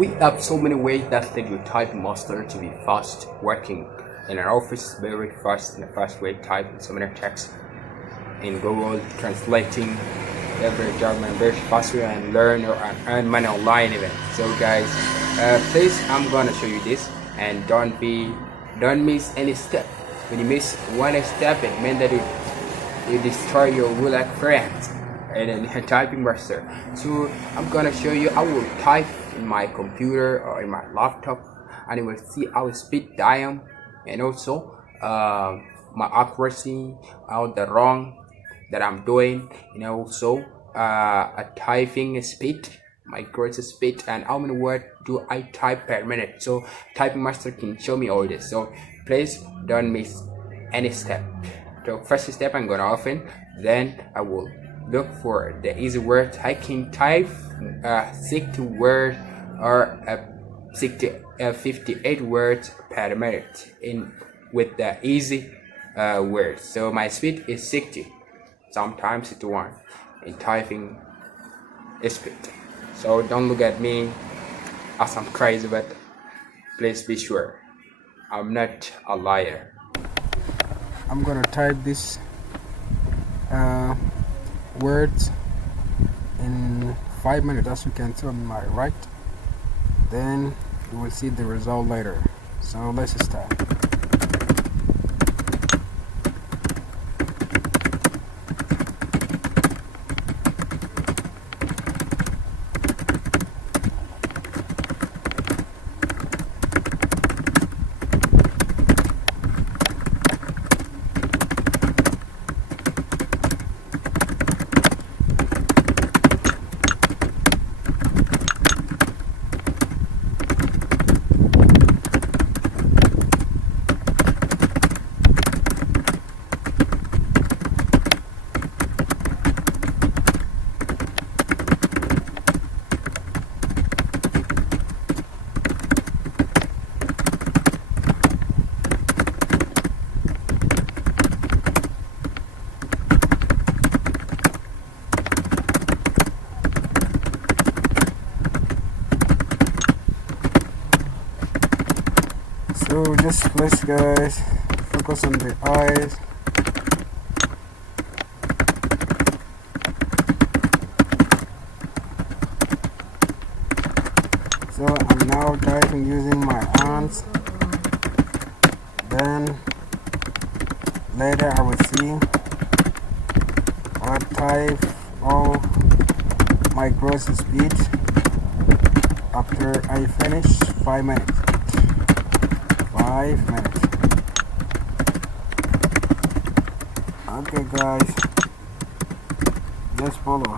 We have so many ways that let your typing master to be fast working in an office, very fast in a fast way, typing so many texts in Google, translating every German very faster and learn or earn money online even. So guys, please, I'm gonna show you this, and don't miss any step. When you miss one step, it means that you destroy your will like friends and then typing master. So I'm gonna show you. I will type in my computer or in my laptop, and you will see our speed I am, and also my accuracy, how the wrong that I'm doing, and also a typing speed, my greatest speed, and how many words do I type per minute. So typing master can show me all this. So please don't miss any step. So first step, I'm gonna open, then I will look for the easy words. I can type 60 words or 58 words per minute in with the easy words. So my speed is 60, sometimes it's 1 in typing speed. So don't look at me as I'm crazy, but please be sure I'm not a liar. I'm gonna type this words in 5 minutes, as you can see on my right. Then you will see the result later. So let's start. So just please guys, focus on the eyes. So I'm now typing using my hands. Then later I will see what type of my gross speed after I finish 5 minutes. 5 minutes. Okay guys, just follow.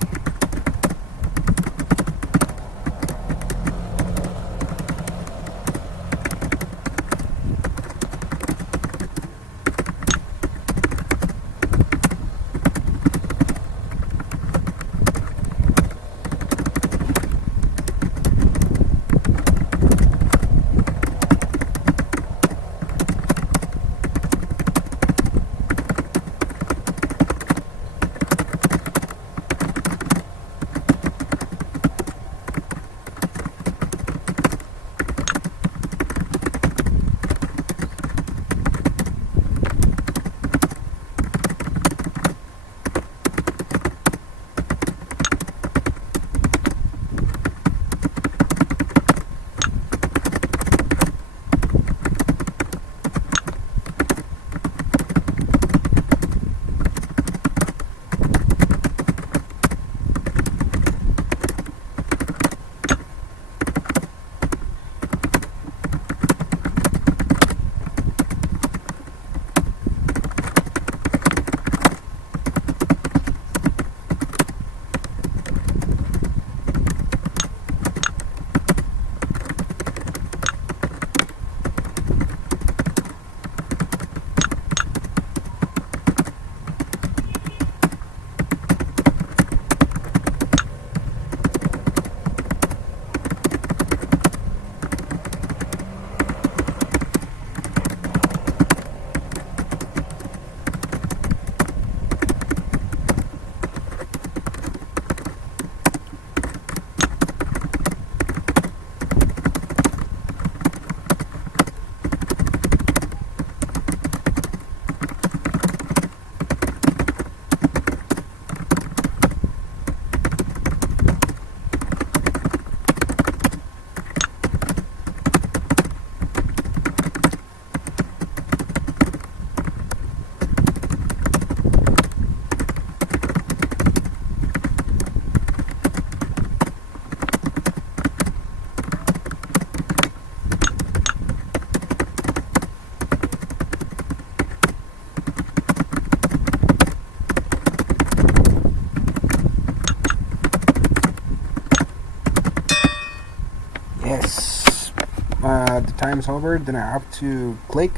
Yes, the time's over. Then I have to click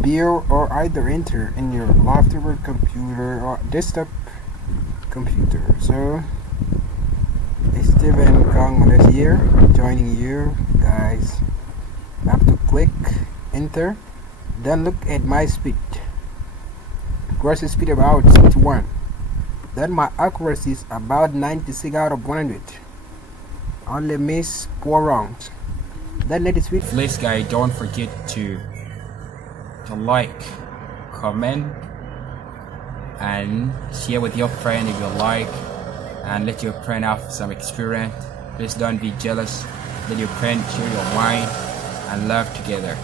view or either enter in your laptop computer or desktop computer. So Steven Kong is here joining you guys. I have to click enter, then look at my speed. Gross speed about 61. Then my accuracy is about 96 out of 100. Only miss 4 rounds. Then let it speed. Please guys, don't forget to like, comment, and share with your friend if you like, and let your friend have some experience. Please don't be jealous. Let your friend share your mind and love together.